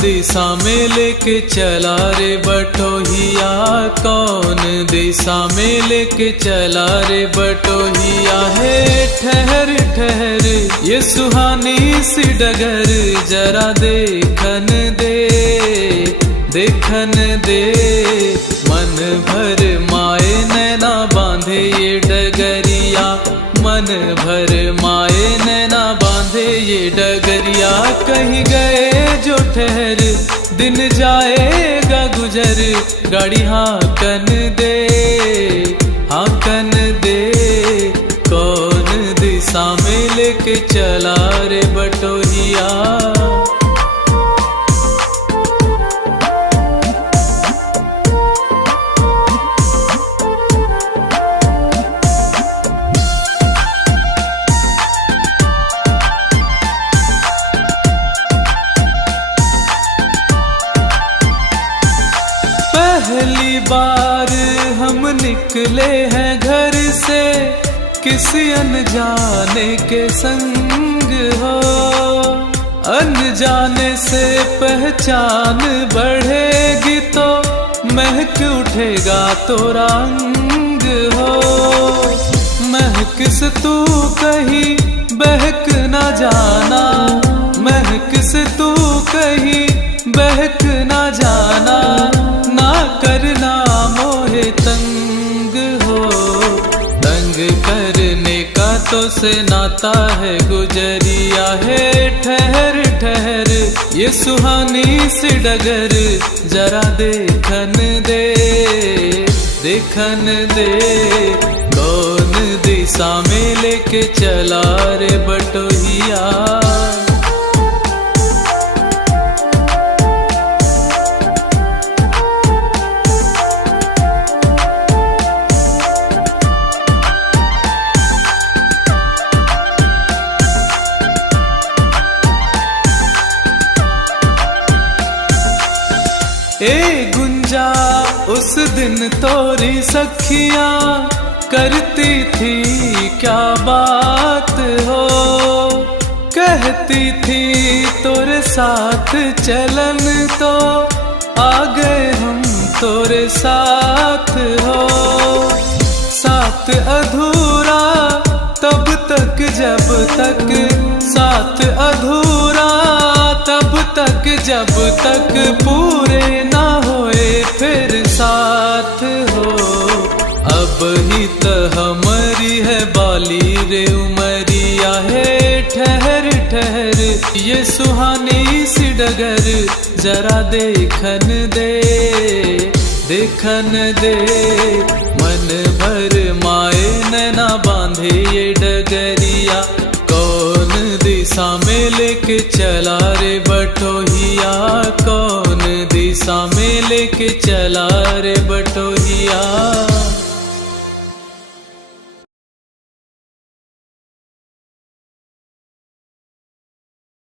दिशा में लेके चला रे बटोहिया, कौन दिशा में लेके चला रे बटोहिया। है ठहर ठहर ये सुहानी सी डगर, जरा देखन दे देखन दे। मन भर माए नैना बांधे ये डगरिया, मन भर माए नैना बांधे ये डगरिया। कहीं गए जो ठहर दिन जाएगा गुजर, गाड़ी हाकन दे हाकन दे। कौन दिशा में लेके चला रे बटोहिया। पहली बार हम निकले हैं घर से, किसी अनजाने के संग हो। अनजाने से पहचान बढ़ेगी तो महक उठेगा तो रंग हो। महक से तू कहीं बहक ना जाना, महक से तू कहीं बहक ना जाना। ना करना मोहे तंग हो, तंग करने का तो से नाता है गुजरिया। है ठहर ठहर ये सुहानी सी डगर, जरा देखन दे देखन दे। कौन दिशा में लेके चला रे बटोहिया। ए गुंजा उस दिन तोरी सखियां करती थी क्या बात हो। कहती थी तोरे साथ चलन तो आ गए हम तोरे साथ हो। साथ अधूरा तब तक जब तक, साथ अधूरा तब तक जब तक पूरे ना होए फिर साथ हो। अब ही तो हमारी है बाली रे उमरिया। है ठहर ठहर ये सुहानी सी डगर, जरा देखन दे देखन दे। मन भर माए नैना बांधे ये डगरिया। कौन दिशा में लेके चला रे बटोहिया, कौन दिशा में लेके चला रे बटोहिया।